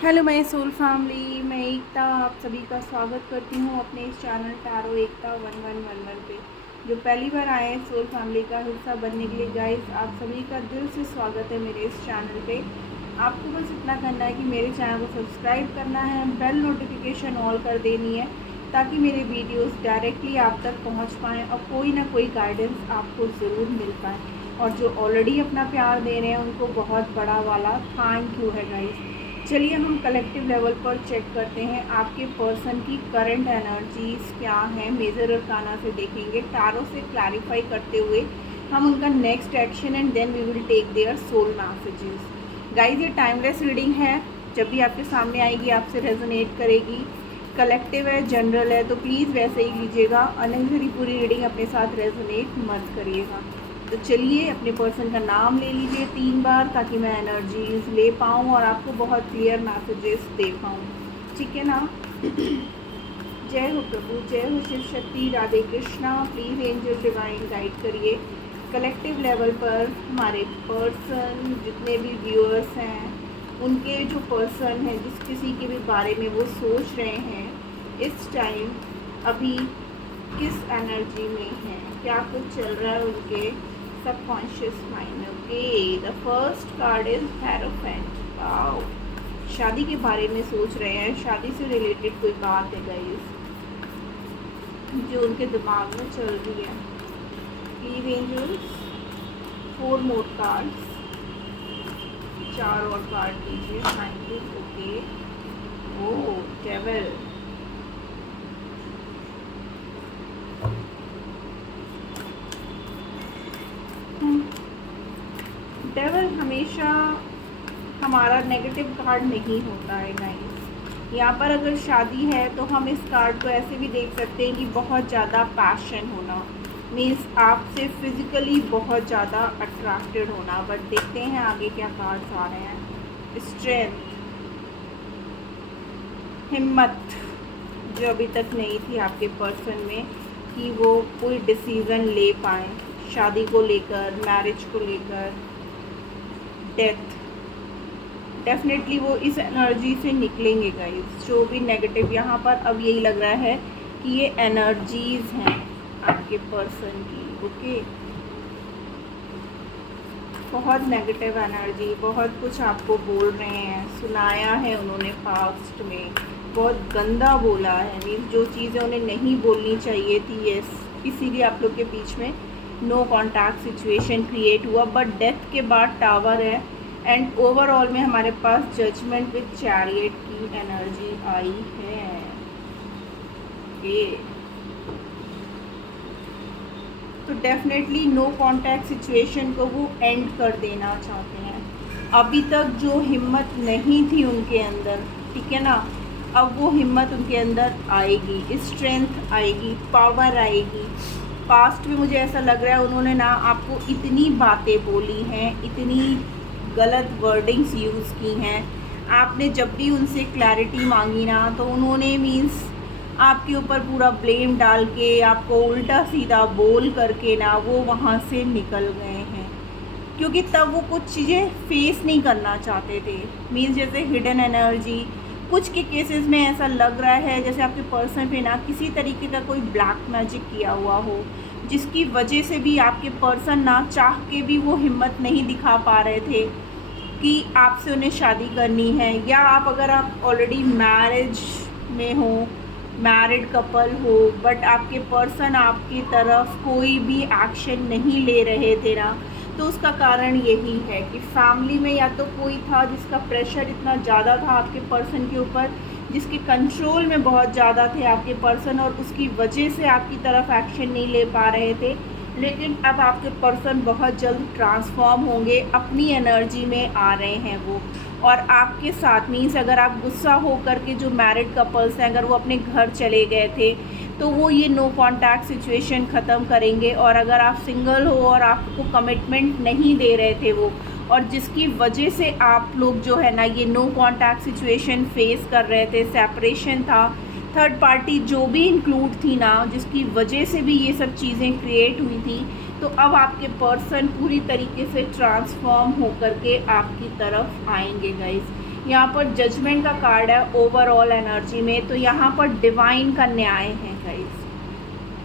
Hello my soul family, मैं एकता आप सभी का स्वागत करती हूँ अपने इस चैनल टैरो एकता 1111 पे। जो पहली बार आए हैं सोल फैमिली का हिस्सा बनने के लिए गाइस, आप सभी का दिल से स्वागत है मेरे इस चैनल पे। आपको बस इतना करना है कि मेरे चैनल को सब्सक्राइब करना है, बेल नोटिफिकेशन ऑल कर देनी है ताकि मेरे वीडियोस डायरेक्टली आप तक पहुंच पाएँ और कोई ना कोई गाइडेंस आपको ज़रूर मिल पाए। और जो ऑलरेडी अपना प्यार दे रहे हैं उनको बहुत बड़ा वाला थैंक यू है गाइस। चलिए हम कलेक्टिव लेवल पर चेक करते हैं आपके पर्सन की करंट एनर्जीज क्या हैं। मेजर अरकाना से देखेंगे, टारो से क्लैरिफाई करते हुए हम उनका next action and then we will take their soul messages. Guys ये टाइमलेस रीडिंग है, जब भी आपके सामने आएगी आपसे रेजोनेट करेगी। कलेक्टिव है, जनरल है, तो प्लीज़ वैसे ही लीजिएगा। अननेसेसरी पूरी रीडिंग अपने साथ रेजोनेट मत करिएगा। तो चलिए अपने पर्सन का नाम ले लीजिए 3 बार ताकि मैं एनर्जीज ले पाऊँ और आपको बहुत क्लियर मैसेजेस दे पाऊँ, ठीक है ना। जय हो प्रभु, जय हो Shiv Shakti, Radhe Krishna. Please angel divine guide करिए कलेक्टिव लेवल पर हमारे पर्सन, जितने भी व्यूअर्स हैं उनके जो पर्सन हैं, जिस किसी के भी बारे में वो सोच रहे हैं इस टाइम, अभी किस एनर्जी में हैं, क्या कुछ चल रहा है उनके subconscious mind. Okay, the first card is hierophant. Wow, शादी के बारे में सोच रहे हैं, शादी से रिलेटेड कोई बात है गाइस जो उनके दिमाग में चल रही है। प्लीज एंजल्स 4 मोर कार्ड्स, 4 और कार्ड दीजिए, thank you. Okay, oh devil, devil हमेशा हमारा नेगेटिव कार्ड नहीं होता है गाइस। यहाँ पर अगर शादी है तो हम इस कार्ड को ऐसे भी देख सकते हैं कि बहुत ज़्यादा पैशन होना, मीन्स आपसे फिज़िकली बहुत ज़्यादा अट्रैक्टेड होना। बट देखते हैं आगे क्या कार्ड्स आ रहे हैं। स्ट्रेंथ, हिम्मत जो अभी तक नहीं थी आपके पर्सन में कि वो कोई डिसीज़न ले पाएँ शादी को लेकर, मैरिज को लेकर। डेथ, डेफिनेटली वो इस एनर्जी से निकलेंगे गाइस। जो भी नेगेटिव यहाँ पर अब यही लग रहा है कि ये एनर्जीज हैं आपके पर्सन की। ओके, बहुत नेगेटिव एनर्जी, बहुत कुछ आपको बोल रहे हैं, सुनाया है उन्होंने पास्ट में, बहुत गंदा बोला है, मीन्स जो चीज़ें उन्हें नहीं बोलनी चाहिए थी। यस, इसीलिए आप लोग के बीच में नो कॉन्टैक्ट सिचुएशन क्रिएट हुआ। बट डेथ के बाद टावर है एंड ओवरऑल में हमारे पास जजमेंट विद चैरियट की एनर्जी आई है। ओके, तो डेफिनेटली नो कॉन्टैक्ट सिचुएशन को वो एंड कर देना चाहते हैं। अभी तक जो हिम्मत नहीं थी उनके अंदर, ठीक है ना, अब वो हिम्मत उनके अंदर आएगी, स्ट्रेंथ आएगी, पावर आएगी। पास्ट में मुझे ऐसा लग रहा है उन्होंने ना आपको इतनी बातें बोली हैं, इतनी गलत वर्डिंग्स यूज़ की हैं। आपने जब भी उनसे क्लैरिटी मांगी ना तो उन्होंने मीन्स आपके ऊपर पूरा ब्लेम डाल के आपको उल्टा सीधा बोल करके ना वो वहाँ से निकल गए हैं, क्योंकि तब वो कुछ चीज़ें फेस नहीं करना चाहते थे। मीन्स जैसे हिडन एनर्जी, कुछ के केसेस में ऐसा लग रहा है जैसे आपके पर्सन पे ना किसी तरीके का कोई ब्लैक मैजिक किया हुआ हो, जिसकी वजह से भी आपके पर्सन ना चाह के भी वो हिम्मत नहीं दिखा पा रहे थे कि आपसे उन्हें शादी करनी है। या आप अगर आप ऑलरेडी मैरिज में हो, मैरिड कपल हो, बट आपके पर्सन आपकी तरफ कोई भी एक्शन नहीं ले रहे थे ना, तो उसका कारण यही है कि फैमिली में या तो कोई था जिसका प्रेशर इतना ज़्यादा था आपके पर्सन के ऊपर, जिसके कंट्रोल में बहुत ज़्यादा थे आपके पर्सन, और उसकी वजह से आपकी तरफ एक्शन नहीं ले पा रहे थे। लेकिन अब आपके पर्सन बहुत जल्द ट्रांसफॉर्म होंगे, अपनी एनर्जी में आ रहे हैं वो, और आपके साथ मीन्स अगर आप गुस्सा हो करके जो मैरिड कपल्स हैं अगर वो अपने घर चले गए थे तो वो ये नो कॉन्टैक्ट सिचुएशन ख़त्म करेंगे। और अगर आप सिंगल हो और आपको कमिटमेंट नहीं दे रहे थे वो, और जिसकी वजह से आप लोग जो है ना ये नो कॉन्टैक्ट सिचुएशन फेस कर रहे थे, सेपरेशन था, थर्ड पार्टी जो भी इंक्लूड थी ना, जिसकी वजह से भी ये सब चीज़ें क्रिएट हुई थी, तो अब आपके पर्सन पूरी तरीके से ट्रांसफॉर्म होकर के आपकी तरफ आएंगे गाइस। यहाँ पर जजमेंट का कार्ड है ओवरऑल एनर्जी में। तो यहाँ पर डिवाइन का न्याय है गाइस,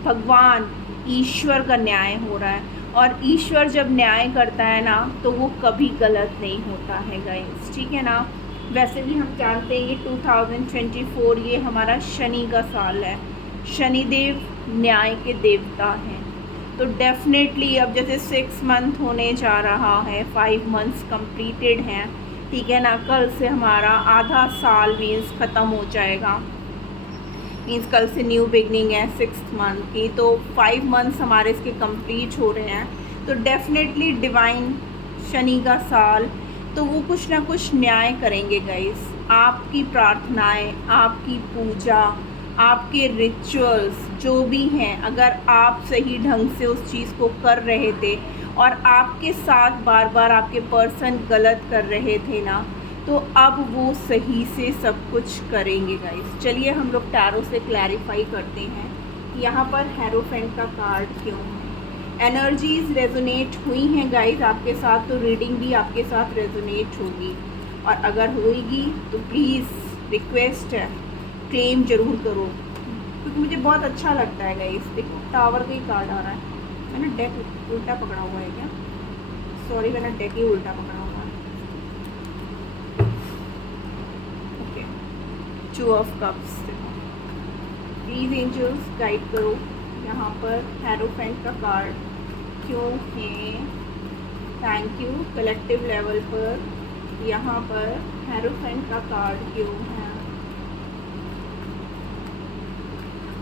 भगवान ईश्वर का न्याय हो रहा है। और ईश्वर जब न्याय करता है ना तो वो कभी गलत नहीं होता है गाइस, ठीक है ना। वैसे भी हम जानते हैं ये 2024 ये हमारा शनि का साल है, शनिदेव न्याय के देवता हैं। तो डेफिनेटली अब जैसे 6 मंथ होने जा रहा है, 5 मंथ्स कंप्लीटेड हैं, ठीक है ना। कल से हमारा आधा साल मीन्स ख़त्म हो जाएगा, मीन्स कल से न्यू बिगनिंग है 6th मंथ की। तो 5 मंथ्स हमारे इसके कंप्लीट हो रहे हैं। तो डेफिनेटली डिवाइन शनि का साल, तो वो कुछ ना कुछ न्याय करेंगे गाइस। आपकी प्रार्थनाएं, आपकी पूजा, आपके रिचुअल्स जो भी हैं, अगर आप सही ढंग से उस चीज़ को कर रहे थे और आपके साथ बार बार आपके पर्सन गलत कर रहे थे ना, तो अब वो सही से सब कुछ करेंगे गाइस। चलिए हम लोग टैरो से क्लैरिफाई करते हैं यहाँ पर हेरोफेंट का कार्ड क्यों है। एनर्जीज रेजोनेट हुई हैं गाइस आपके साथ, तो रीडिंग भी आपके साथ रेजोनेट होगी। और अगर होगी तो प्लीज़ रिक्वेस्ट है क्लेम ज़रूर करो, क्योंकि मुझे बहुत अच्छा लगता है गाइस। देखो टावर का ही कार्ड आ रहा है, मैंने डेक उल्टा पकड़ा हुआ है क्या? सॉरी, मैंने डेक ही उल्टा पकड़ा हुआ है। Okay, 2 of cups. Please angels guide करो यहाँ पर हेरोफेंट का कार्ड क्यों है। Thank you. कलेक्टिव लेवल पर यहाँ पर हेरोफेंट का कार्ड क्यों है।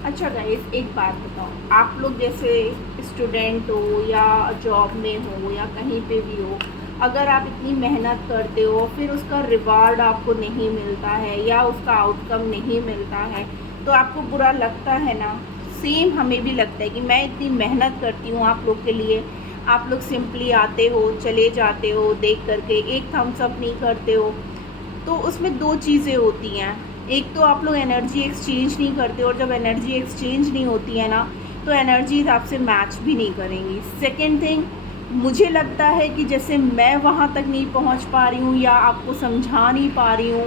अच्छा गाइस, एक बात बताओ, आप लोग जैसे स्टूडेंट हो या जॉब में हो या कहीं पे भी हो, अगर आप इतनी मेहनत करते हो फिर उसका रिवार्ड आपको नहीं मिलता है या उसका आउटकम नहीं मिलता है, तो आपको बुरा लगता है ना। सेम हमें भी लगता है कि मैं इतनी मेहनत करती हूँ आप लोग के लिए, आप लोग सिंपली आते हो चले जाते हो, देख करके एक थम्स अप नहीं करते हो। तो उसमें 2 चीज़ें होती हैं, एक तो आप लोग एनर्जी एक्सचेंज नहीं करते, और जब एनर्जी एक्सचेंज नहीं होती है ना तो एनर्जीज आपसे मैच भी नहीं करेंगी। सेकेंड थिंग, मुझे लगता है कि जैसे मैं वहाँ तक नहीं पहुँच पा रही हूँ या आपको समझा नहीं पा रही हूँ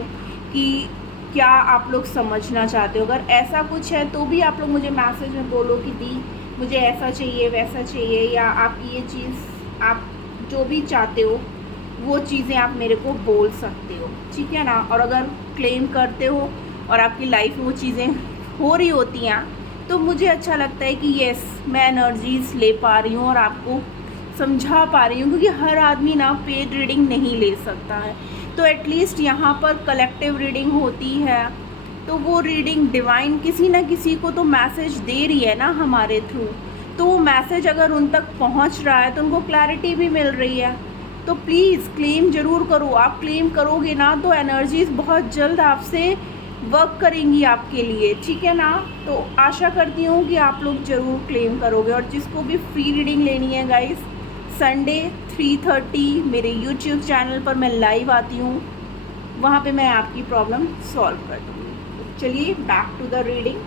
कि क्या आप लोग समझना चाहते हो। अगर ऐसा कुछ है तो भी आप लोग मुझे मैसेज में बोलो कि दी मुझे ऐसा चाहिए वैसा चाहिए, या आपकी ये चीज़ आप जो भी चाहते हो वो चीज़ें आप मेरे को बोल सकते हो, ठीक है ना। और अगर क्लेम करते हो और आपकी लाइफ में वो चीज़ें हो रही होती हैं तो मुझे अच्छा लगता है कि येस मैं एनर्जीज़ ले पा रही हूँ और आपको समझा पा रही हूँ, क्योंकि हर आदमी ना पेड रीडिंग नहीं ले सकता है। तो एटलीस्ट यहाँ पर कलेक्टिव रीडिंग होती है, तो वो रीडिंग डिवाइन किसी ना किसी को तो मैसेज दे रही है ना हमारे थ्रू, तो वो मैसेज अगर उन तक पहुँच रहा है तो उनको क्लैरिटी भी मिल रही है। तो प्लीज़ क्लेम ज़रूर करो। आप क्लेम करोगे ना तो एनर्जीज़ बहुत जल्द आपसे वर्क करेंगी आपके लिए, ठीक है ना। तो आशा करती हूँ कि आप लोग ज़रूर क्लेम करोगे। और जिसको भी फ्री रीडिंग लेनी है गाइस, संडे 3:30 मेरे यूट्यूब चैनल पर मैं लाइव आती हूँ, वहाँ पे मैं आपकी प्रॉब्लम सॉल्व कर दूँगी। चलिए बैक टू द रीडिंग।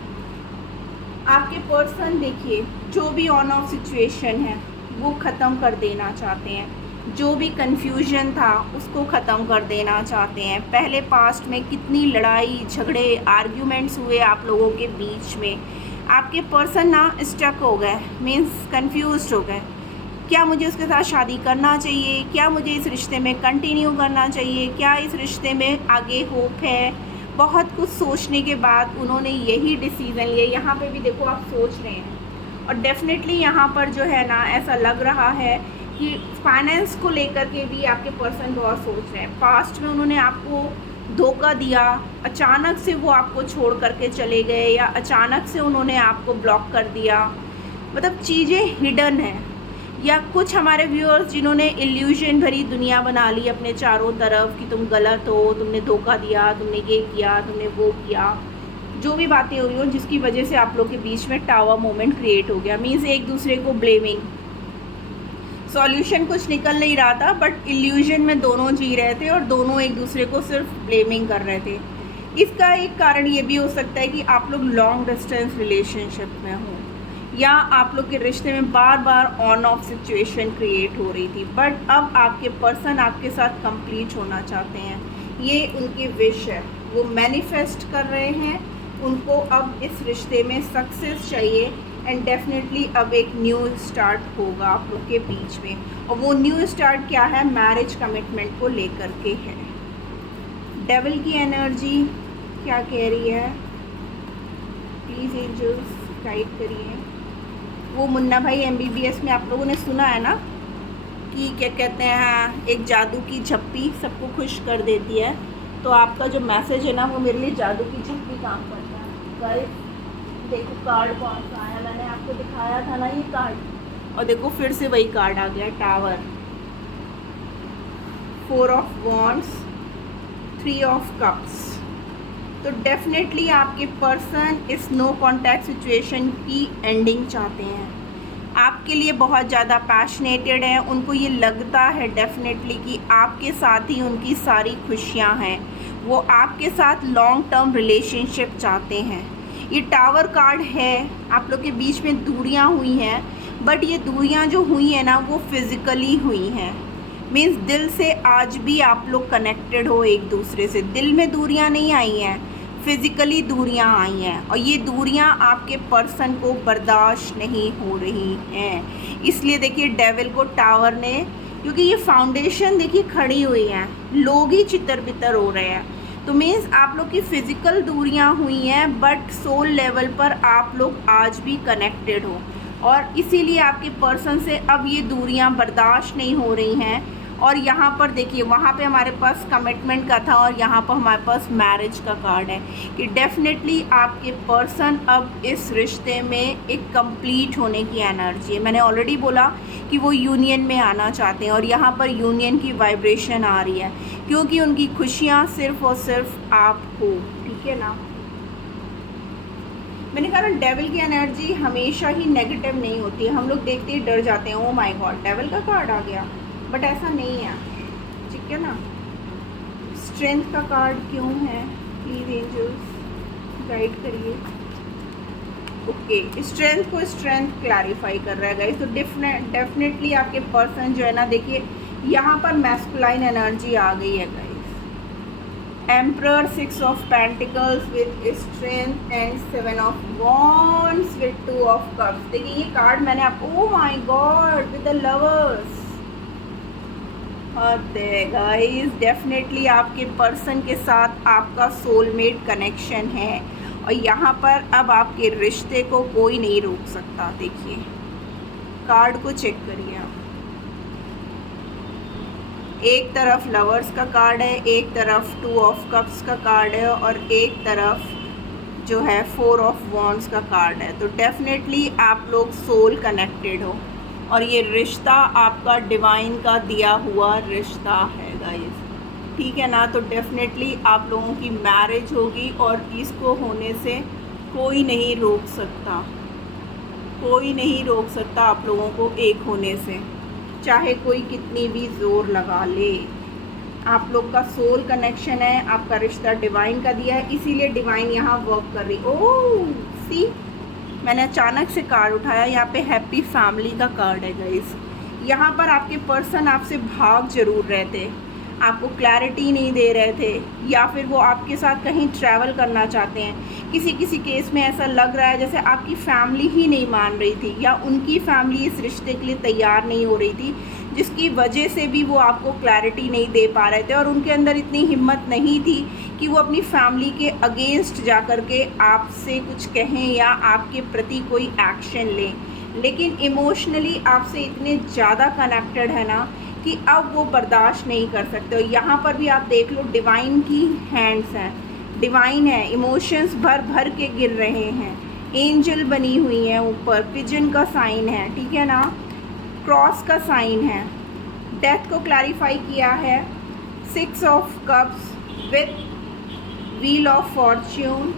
आपके पर्सन देखिए जो भी ऑन ऑफ सिचुएशन है वो ख़त्म कर देना चाहते हैं, जो भी कन्फ्यूजन था उसको ख़त्म कर देना चाहते हैं। पहले पास्ट में कितनी लड़ाई झगड़े आर्ग्यूमेंट्स हुए आप लोगों के बीच में, आपके पर्सन ना स्टक हो गए, मीन्स कंफ्यूज्ड हो गए। क्या मुझे उसके साथ शादी करना चाहिए, क्या मुझे इस रिश्ते में कंटिन्यू करना चाहिए, क्या इस रिश्ते में आगे होप है। बहुत कुछ सोचने के बाद उन्होंने यही डिसीज़न लिया। यहाँ पे भी देखो आप सोच रहे हैं, और डेफिनेटली यहाँ पर जो है ना ऐसा लग रहा है कि फाइनेंस को लेकर के भी आपके पर्सन बहुत सोच रहे हैं। पास्ट में उन्होंने आपको धोखा दिया, अचानक से वो आपको छोड़ करके चले गए, या अचानक से उन्होंने आपको ब्लॉक कर दिया, मतलब चीज़ें हिडन हैं। या कुछ हमारे व्यूअर्स जिन्होंने इल्यूजन भरी दुनिया बना ली अपने चारों तरफ कि तुम गलत हो, तुमने धोखा दिया, तुमने ये किया, तुमने वो किया, जो भी बातें हुई हो जिसकी वजह से आप लोग के बीच में टावर मोमेंट क्रिएट हो गया, मीन्स एक दूसरे को ब्लेमिंग। सॉल्यूशन कुछ निकल नहीं रहा था, बट इल्यूजन में दोनों जी रहे थे और दोनों एक दूसरे को सिर्फ ब्लेमिंग कर रहे थे। इसका एक कारण ये भी हो सकता है कि आप लोग लॉन्ग डिस्टेंस रिलेशनशिप में हो, या आप लोग के रिश्ते में बार बार ऑन ऑफ सिचुएशन क्रिएट हो रही थी, बट अब आपके पर्सन आपके साथ कंप्लीट होना चाहते हैं। ये उनकी विश है, वो मैनिफेस्ट कर रहे हैं, उनको अब इस रिश्ते में सक्सेस चाहिए एंड डेफिनेटली अब एक न्यू स्टार्ट होगा आप लोग के बीच में। और वो न्यू स्टार्ट क्या है, मैरिज कमिटमेंट को लेकर के है। डेविल की एनर्जी क्या कह रही है, प्लीज़ एंजल्स गाइड करिए। वो मुन्ना भाई MBBS में आप लोगों ने सुना है ना कि क्या कहते हैं, एक जादू की झप्पी सबको खुश कर देती है। तो आपका जो मैसेज है ना, वो मेरे लिए जादू की झप्पी काम करता है। गाइस देखो कार्ड कौन सा आया, मैंने आपको दिखाया था ना ये कार्ड, और देखो फिर से वही कार्ड आ गया, tower, 4 of wands, 3 of cups. तो डेफिनेटली आपके पर्सन इस नो कॉन्टैक्ट सिचुएशन की एंडिंग चाहते हैं, आपके लिए बहुत ज़्यादा पैशनेटेड है। उनको ये लगता है डेफिनेटली कि आपके साथ ही उनकी सारी खुशियां हैं, वो आपके साथ लॉन्ग टर्म रिलेशनशिप चाहते हैं। ये टावर कार्ड है, आप लोग के बीच में दूरियां हुई हैं, बट ये दूरियां जो हुई हैं ना, वो फिज़िकली हुई हैं। मीन्स दिल से आज भी आप लोग कनेक्टेड हो एक दूसरे से, दिल में दूरियां नहीं आई हैं, फिज़िकली दूरियां आई हैं। और ये दूरियां आपके पर्सन को बर्दाश्त नहीं हो रही हैं। इसलिए देखिए डेविल को टावर ने, क्योंकि ये फाउंडेशन देखिए खड़ी हुई हैं, लोग ही चितर बितर हो रहे हैं। तो मीन्स आप लोग की फ़िज़िकल दूरियां हुई हैं, बट सोल लेवल पर आप लोग आज भी कनेक्टेड हो, और इसीलिए आपके पर्सन से अब ये दूरियां बर्दाश्त नहीं हो रही हैं। और यहाँ पर देखिए, वहाँ पे हमारे पास कमिटमेंट का था और यहाँ पर हमारे पास मैरिज का कार्ड है कि डेफिनेटली आपके पर्सन अब इस रिश्ते में एक कंप्लीट होने की एनर्जी है। मैंने ऑलरेडी बोला कि वो यूनियन में आना चाहते हैं, और यहाँ पर यूनियन की वाइब्रेशन आ रही है, क्योंकि उनकी खुशियाँ सिर्फ़ और सिर्फ आप हो। ठीक है ना, मैंने कहा ना डेविल की एनर्जी हमेशा ही नेगेटिव नहीं होती है। हम लोग देखते ही डर जाते हैं, ओ माय गॉड डेविल का कार्ड आ गया, बट ऐसा नहीं है। ठीक है ना, स्ट्रेंथ का कार्ड क्यों है, प्लीज़ एंजल्स गाइड करिए। ओके, स्ट्रेंथ को स्ट्रेंथ क्लैरिफाई कर रहा है गाइस। तो डेफिनेटली आपके पर्सन जो है ना, देखिए यहाँ पर मैस्कुलाइन एनर्जी आ गई है guys. Emperor, 6 of pentacles with strength and 7 of wands with 2 of cups. देखिए ये कार्ड मैंने आपको, oh my God, with the lovers. Guys definitely आपके पर्सन के साथ आपका सोलमेट कनेक्शन है, और यहाँ पर अब आपके रिश्ते को कोई नहीं रोक सकता। देखिए कार्ड को चेक करिए आप, एक तरफ लवर्स का कार्ड है, एक तरफ 2 ऑफ कप्स का कार्ड है, और एक तरफ जो है 4 ऑफ वॉन्ड्स का कार्ड है। तो डेफिनेटली आप लोग सोल कनेक्टेड हो, और ये रिश्ता आपका डिवाइन का दिया हुआ रिश्ता है गाइस। ठीक है ना, तो डेफिनेटली आप लोगों की मैरिज होगी, और इसको होने से कोई नहीं रोक सकता, कोई नहीं रोक सकता आप लोगों को एक होने से, चाहे कोई कितनी भी ज़ोर लगा ले। आप लोग का सोल कनेक्शन है, आपका रिश्ता डिवाइन का दिया है, इसीलिए डिवाइन यहाँ वर्क कर रही। ओह सी, मैंने अचानक से कार्ड उठाया, यहाँ पे हैप्पी फैमिली का कार्ड है गाइस। यहाँ पर आपके पर्सन आपसे भाग जरूर रहे थे, आपको क्लैरिटी नहीं दे रहे थे, या फिर वो आपके साथ कहीं ट्रैवल करना चाहते हैं। किसी किसी केस में ऐसा लग रहा है जैसे आपकी फैमिली ही नहीं मान रही थी, या उनकी फैमिली इस रिश्ते के लिए तैयार नहीं हो रही थी, जिसकी वजह से भी वो आपको क्लैरिटी नहीं दे पा रहे थे, और उनके अंदर इतनी हिम्मत नहीं थी कि वो अपनी फैमिली के अगेंस्ट जा कर के आपसे कुछ कहें या आपके प्रति कोई एक्शन लें। लेकिन इमोशनली आपसे इतने ज़्यादा कनेक्टेड है ना कि अब वो बर्दाश्त नहीं कर सकते। और यहाँ पर भी आप देख लो, डिवाइन की हैंड्स हैं, डिवाइन है, इमोशंस भर भर के गिर रहे हैं, एंजल बनी हुई हैं ऊपर, पिजन का साइन है, ठीक है ना, क्रॉस का साइन है, डेथ को क्लैरिफाई किया है, 6 of cups with wheel of Fortune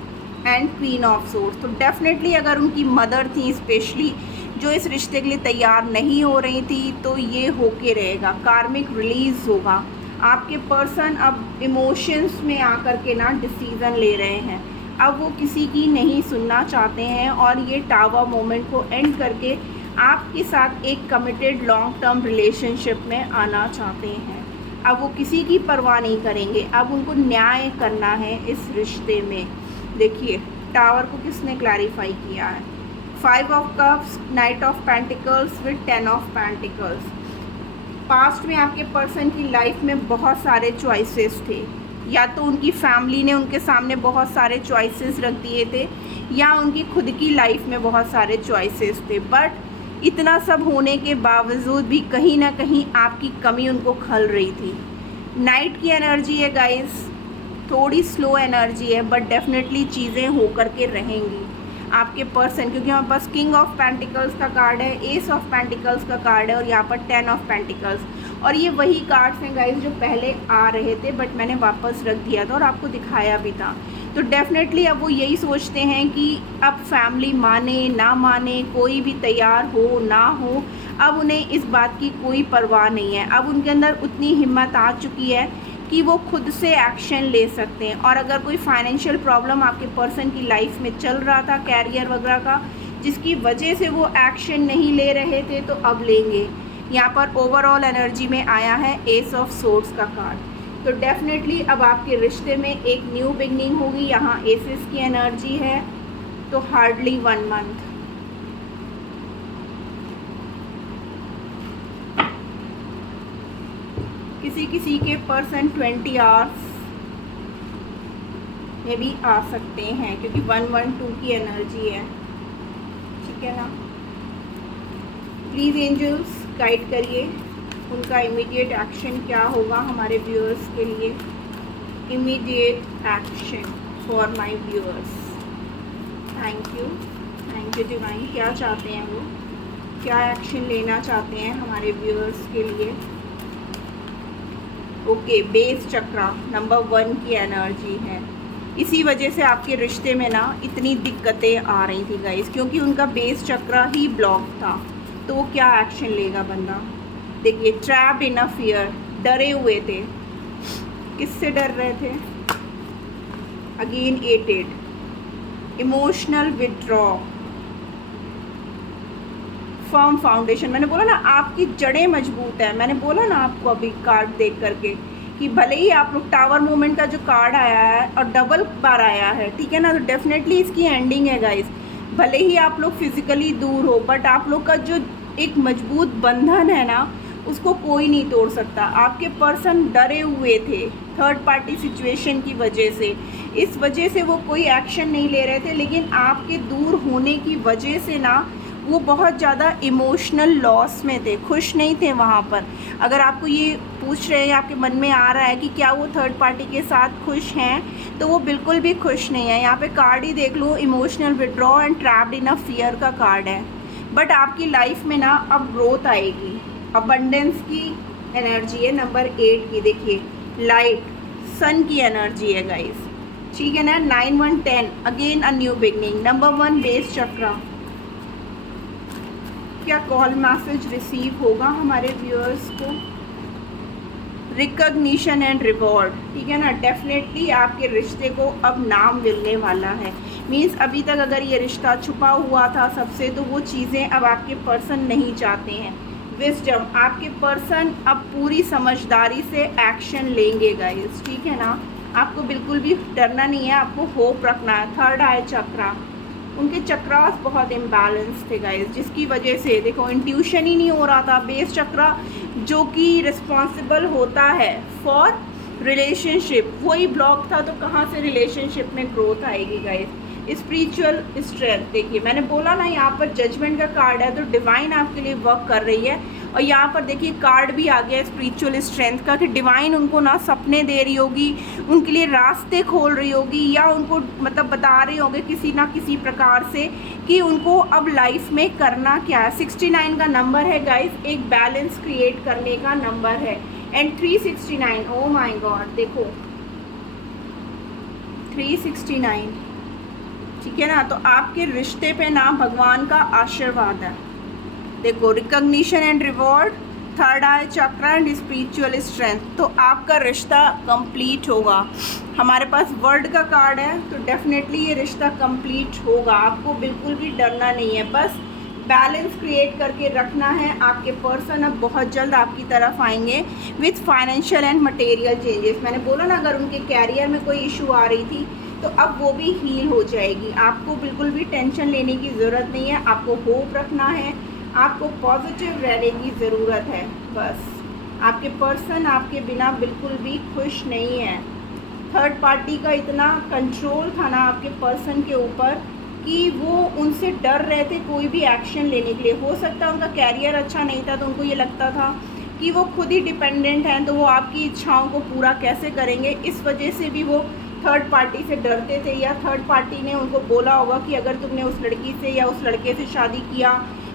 and queen of swords. तो डेफिनेटली अगर उनकी मदर थी स्पेशली, जो इस रिश्ते के लिए तैयार नहीं हो रही थी, तो ये होके रहेगा, कार्मिक रिलीज़ होगा। आपके पर्सन अब इमोशंस में आकर के ना डिसीज़न ले रहे हैं, अब वो किसी की नहीं सुनना चाहते हैं, और ये टावर मोमेंट को एंड करके आपके साथ एक कमिटेड लॉन्ग टर्म रिलेशनशिप में आना चाहते हैं। अब वो किसी की परवाह नहीं करेंगे, अब उनको न्याय करना है इस रिश्ते में। देखिए टावर को किसने क्लैरिफाई किया है, 5 of cups, night of pentacles with 10 of pentacles. Past में आपके पर्सन की लाइफ में बहुत सारे चॉइसेस थे, या तो उनकी फैमिली ने उनके सामने बहुत सारे चॉइसेस रख दिए थे, या उनकी खुद की लाइफ में बहुत सारे चॉइसेस थे। बट इतना सब होने के बावजूद भी कहीं ना कहीं आपकी कमी उनको खल रही थी। नाइट की एनर्जी है गाइस, थोड़ी स्लो एनर्जी है, बट डेफिनेटली चीज़ें होकर के रहेंगी आपके पर्सन, क्योंकि हमारे पास किंग ऑफ पेंटिकल्स का कार्ड है, एस ऑफ पेंटिकल्स का कार्ड है, और यहाँ पर 10 ऑफ पेंटिकल्स। और ये वही कार्ड्स हैं गाइस जो पहले आ रहे थे, बट मैंने वापस रख दिया था और आपको दिखाया भी था। तो डेफिनेटली अब वो यही सोचते हैं कि अब फैमिली माने ना माने, कोई भी तैयार हो ना हो, अब उन्हें इस बात की कोई परवाह नहीं है। अब उनके अंदर उतनी हिम्मत आ चुकी है कि वो खुद से एक्शन ले सकते हैं। और अगर कोई फाइनेंशियल प्रॉब्लम आपके पर्सन की लाइफ में चल रहा था, कैरियर वगैरह का, जिसकी वजह से वो एक्शन नहीं ले रहे थे, तो अब लेंगे। यहाँ पर ओवरऑल एनर्जी में आया है एस ऑफ सोर्ड्स का कार्ड। तो डेफिनेटली अब आपके रिश्ते में एक न्यू बिगनिंग होगी। यहाँ एसेस की एनर्जी है, तो हार्डली 1 मंथ। किसी के पर्सन 20 आवर्स में भी आ सकते हैं, क्योंकि 112 की एनर्जी है, ठीक है ना। प्लीज़ एंजल्स गाइड करिए उनका इमीडिएट एक्शन क्या होगा हमारे व्यूअर्स के लिए। Immediate action for my viewers. Thank you divine. क्या चाहते हैं वो, क्या एक्शन लेना चाहते हैं हमारे व्यूअर्स के लिए। ओके, बेस चक्रा नंबर 1 की एनर्जी है। इसी वजह से आपके रिश्ते में ना इतनी दिक्कतें आ रही थी गाइस, क्योंकि उनका बेस चक्रा ही ब्लॉक था। तो वो क्या एक्शन लेगा बंदा, देखिए ट्रैप्ड इन अ फियर, डरे हुए थे। किससे डर रहे थे, again 8, emotional withdraw, firm foundation. मैंने बोला ना आपकी जड़ें मजबूत है, मैंने बोला ना आपको अभी कार्ड देख करके कि भले ही आप लोग टावर मूवमेंट का जो कार्ड आया है और डबल बार आया है, ठीक है ना, तो डेफिनेटली इसकी एंडिंग है गाइस। भले ही आप लोग फिजिकली दूर हो, बट आप लोग का जो एक मजबूत बंधन है ना, उसको कोई नहीं तोड़ सकता। आपके पर्सन डरे हुए थे थर्ड पार्टी सिचुएशन की वजह से, इस वजह से वो कोई एक्शन नहीं ले रहे थे। लेकिन आपके दूर होने की वजह से ना वो बहुत ज़्यादा इमोशनल लॉस में थे, खुश नहीं थे वहाँ पर। अगर आपको ये पूछ रहे हैं, आपके मन में आ रहा है कि क्या वो थर्ड पार्टी के साथ खुश हैं, तो वो बिल्कुल भी खुश नहीं है। यहाँ पे कार्ड ही देख लो, emotional withdraw and trapped in a fear का कार्ड है। बट आपकी लाइफ में ना अब ग्रोथ आएगी, अबंडेंस की एनर्जी है नंबर 8 की। देखिए लाइट सन की एनर्जी है गाइस, ठीक है ना। 9, 1, 10 again a new beginning. Number 1 base chakra. क्या कॉल मैसेज रिसीव होगा हमारे व्यूअर्स को, रिकॉग्निशन एंड रिवॉर्ड, ठीक है ना। डेफिनेटली आपके रिश्ते को अब नाम मिलने वाला है। मीन्स अभी तक अगर ये रिश्ता छुपा हुआ था सबसे, तो वो चीज़ें अब आपके पर्सन नहीं चाहते हैं। विजडम, आपके पर्सन अब पूरी समझदारी से एक्शन लेंगे गाइस, ठीक है ना। आपको बिल्कुल भी डरना नहीं है, आपको होप रखना है। थर्ड आई चक्रा, उनके चक्रास बहुत इम्बैलेंस थे गाइस, जिसकी वजह से देखो इंट्यूशन ही नहीं हो रहा था। बेस चक्रा जो कि रिस्पॉन्सिबल होता है फॉर रिलेशनशिप, वही ब्लॉक था। तो कहाँ से रिलेशनशिप में ग्रोथ आएगी गाइस। स्पिरिचुअल स्ट्रेंथ, देखिए मैंने बोला ना यहाँ पर जजमेंट का कार्ड है, तो डिवाइन आपके लिए वर्क कर रही है। और यहाँ पर देखिए कार्ड भी आ गया स्पिरिचुअल स्ट्रेंथ का, कि डिवाइन उनको ना सपने दे रही होगी, उनके लिए रास्ते खोल रही होगी, या उनको मतलब बता रही होगी किसी ना किसी प्रकार से कि उनको अब लाइफ में करना क्या है। 69 का नंबर है गाइस, एक बैलेंस क्रिएट करने का नंबर है। एंड 369, ओ माय गॉड, देखो 369, ठीक है ना। तो आपके रिश्ते पे ना भगवान का आशीर्वाद है। देखो recognition and reward, third I chakra and spiritual strength. तो आपका रिश्ता कंप्लीट होगा। हमारे पास वर्ल्ड का कार्ड है, तो डेफिनेटली ये रिश्ता कंप्लीट होगा। आपको बिल्कुल भी डरना नहीं है, बस बैलेंस क्रिएट करके रखना है। आपके पर्सन अब बहुत जल्द आपकी तरफ आएंगे with financial and material changes. मैंने बोला ना, अगर उनके कैरियर में कोई इशू आ रही थी तो अब वो भी हील हो जाएगी। आपको बिल्कुल भी टेंशन लेने की ज़रूरत नहीं है, आपको होप रखना है, आपको पॉजिटिव रहने की ज़रूरत है। बस आपके पर्सन आपके बिना बिल्कुल भी खुश नहीं है। थर्ड पार्टी का इतना कंट्रोल था ना आपके पर्सन के ऊपर कि वो उनसे डर रहे थे कोई भी एक्शन लेने के लिए। हो सकता है उनका कैरियर अच्छा नहीं था तो उनको ये लगता था कि वो खुद ही डिपेंडेंट हैं, तो वो आपकी इच्छाओं को पूरा कैसे करेंगे, इस वजह से भी वो थर्ड पार्टी से डरते थे। या थर्ड पार्टी ने उनको बोला होगा कि अगर तुमने उस लड़की से या उस लड़के से शादी किया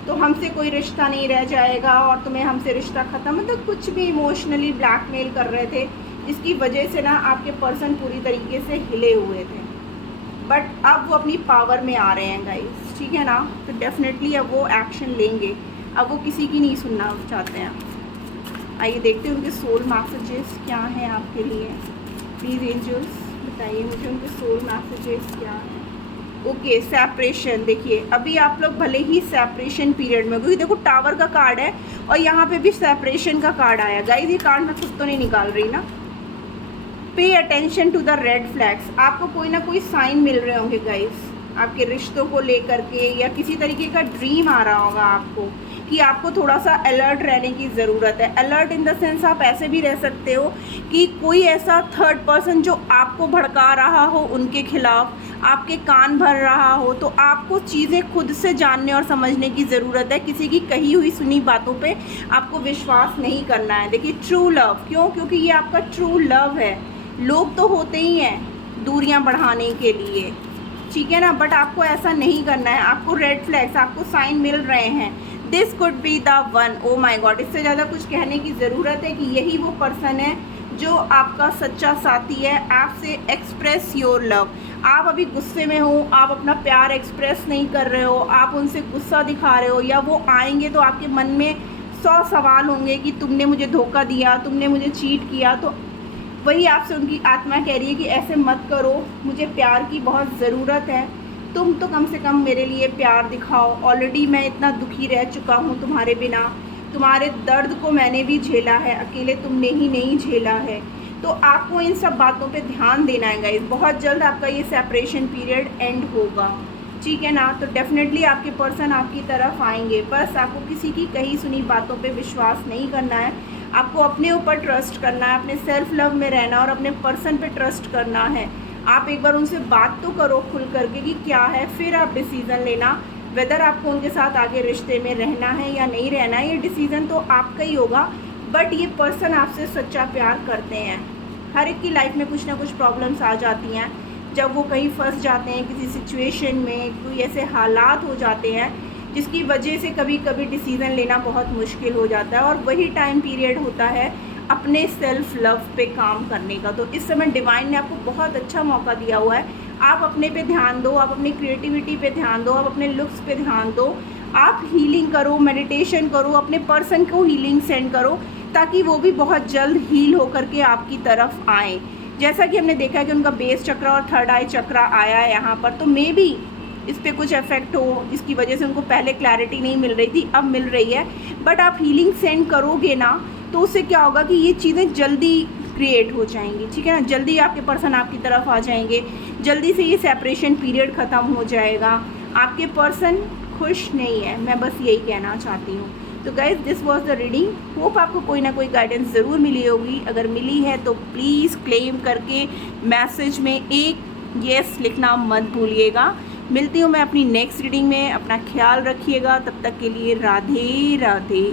तो हमसे कोई रिश्ता नहीं रह जाएगा और तुम्हें हमसे रिश्ता ख़त्म, मतलब कुछ भी इमोशनली ब्लैकमेल कर रहे थे, जिसकी वजह से ना आपके पर्सन पूरी तरीके से हिले हुए थे। बट अब वो अपनी पावर में आ रहे हैं गाइस, ठीक है ना। तो डेफिनेटली अब वो एक्शन लेंगे, अब वो किसी की नहीं सुनना चाहते हैं। आइए देखते हैं उनके सोल मैसेजेस क्या हैं आपके लिए। प्लीज़ एंजल्स बताइए मुझे उनके सोल मैसेजेस क्या हैं। Okay, separation. देखिए अभी आप लोग भले ही सेपरेशन पीरियड में, क्योंकि देखो टावर का कार्ड है और यहाँ पे भी सेपरेशन का कार्ड आया। गाइस ये कार्ड मैं खुद तो नहीं निकाल रही ना। Pay attention to the red flags. आपको कोई ना कोई साइन मिल रहे होंगे गाइस, आपके रिश्तों को लेकर के, या किसी तरीके का ड्रीम आ रहा होगा आपको कि आपको थोड़ा सा अलर्ट रहने की ज़रूरत है। अलर्ट इन द सेंस आप ऐसे भी रह सकते हो कि कोई ऐसा थर्ड पर्सन जो आपको भड़का रहा हो उनके खिलाफ, आपके कान भर रहा हो, तो आपको चीज़ें खुद से जानने और समझने की ज़रूरत है। किसी की कही हुई सुनी बातों पे आपको विश्वास नहीं करना है। देखिए ट्रू लव, क्यों? क्योंकि ये आपका ट्रू लव है। लोग तो होते ही हैं दूरियां बढ़ाने के लिए, ठीक है ना, बट आपको ऐसा नहीं करना है। आपको रेड फ्लैग्स, आपको साइन मिल रहे हैं। This could be the one. Oh my god, इससे ज़्यादा कुछ कहने की ज़रूरत है कि यही वो पर्सन है जो आपका सच्चा साथी है। आपसे एक्सप्रेस योर लव। आप अभी गुस्से में हो, आप अपना प्यार एक्सप्रेस नहीं कर रहे हो, आप उनसे गुस्सा दिखा रहे हो, या वो आएंगे तो आपके मन में 100 सवाल होंगे कि तुमने मुझे धोखा दिया, तुमने मुझे चीट किया। तो वही आपसे उनकी आत्मा कह रही है कि ऐसे मत करो, मुझे प्यार की बहुत ज़रूरत है, तुम तो कम से कम मेरे लिए प्यार दिखाओ। ऑलरेडी मैं इतना दुखी रह चुका हूँ तुम्हारे बिना, तुम्हारे दर्द को मैंने भी झेला है, अकेले तुमने ही नहीं झेला है। तो आपको इन सब बातों पे ध्यान देना है गाइस। बहुत जल्द आपका ये सेपरेशन पीरियड एंड होगा, ठीक है ना। तो डेफिनेटली आपके पर्सन आपकी तरफ आएंगे। बस आपको किसी की कही सुनी बातों पे विश्वास नहीं करना है, आपको अपने ऊपर ट्रस्ट करना है, अपने सेल्फ लव में रहना और अपने पर्सन पे ट्रस्ट करना है। आप एक बार उनसे बात तो करो खुल करके कि क्या है, फिर आप डिसीज़न लेना वेदर आपको उनके साथ आगे रिश्ते में रहना है या नहीं रहना है। ये डिसीज़न तो आपका ही होगा, बट ये पर्सन आपसे सच्चा प्यार करते हैं। हर एक की लाइफ में कुछ ना कुछ प्रॉब्लम्स आ जाती हैं, जब वो कहीं फंस जाते हैं किसी सिचुएशन में, कोई ऐसे हालात हो जाते हैं जिसकी वजह से कभी कभी डिसीज़न लेना बहुत मुश्किल हो जाता है, और वही टाइम पीरियड होता है अपने सेल्फ लव पे काम करने का। तो इस समय डिवाइन ने आपको बहुत अच्छा मौका दिया हुआ है। आप अपने पे ध्यान दो, आप अपनी क्रिएटिविटी पे ध्यान दो, आप अपने लुक्स पे ध्यान दो, आप हीलिंग करो, मेडिटेशन करो, अपने पर्सन को हीलिंग सेंड करो, ताकि वो भी बहुत जल्द हील होकर के आपकी तरफ आए। जैसा कि हमने देखा है कि उनका बेस चक्र और थर्ड आई चक्र आया है यहाँ पर, तो मे बी इस पर कुछ इफेक्ट हो जिसकी वजह से उनको पहले क्लैरिटी नहीं मिल रही थी, अब मिल रही है। बट आप हीलिंग सेंड करोगे ना तो उससे क्या होगा कि ये चीज़ें जल्दी क्रिएट हो जाएंगी, ठीक है ना। जल्दी आपके पर्सन आपकी तरफ आ जाएंगे, जल्दी से ये सेपरेशन पीरियड ख़त्म हो जाएगा। आपके पर्सन खुश नहीं है, मैं बस यही कहना चाहती हूँ। तो guys this was the reading. Hope आपको कोई ना कोई गाइडेंस ज़रूर मिली होगी। अगर मिली है तो प्लीज़ क्लेम करके मैसेज में एक येस लिखना मत भूलिएगा। मिलती हूँ मैं अपनी नेक्स्ट रीडिंग में। अपना ख्याल रखिएगा, तब तक के लिए राधे राधे।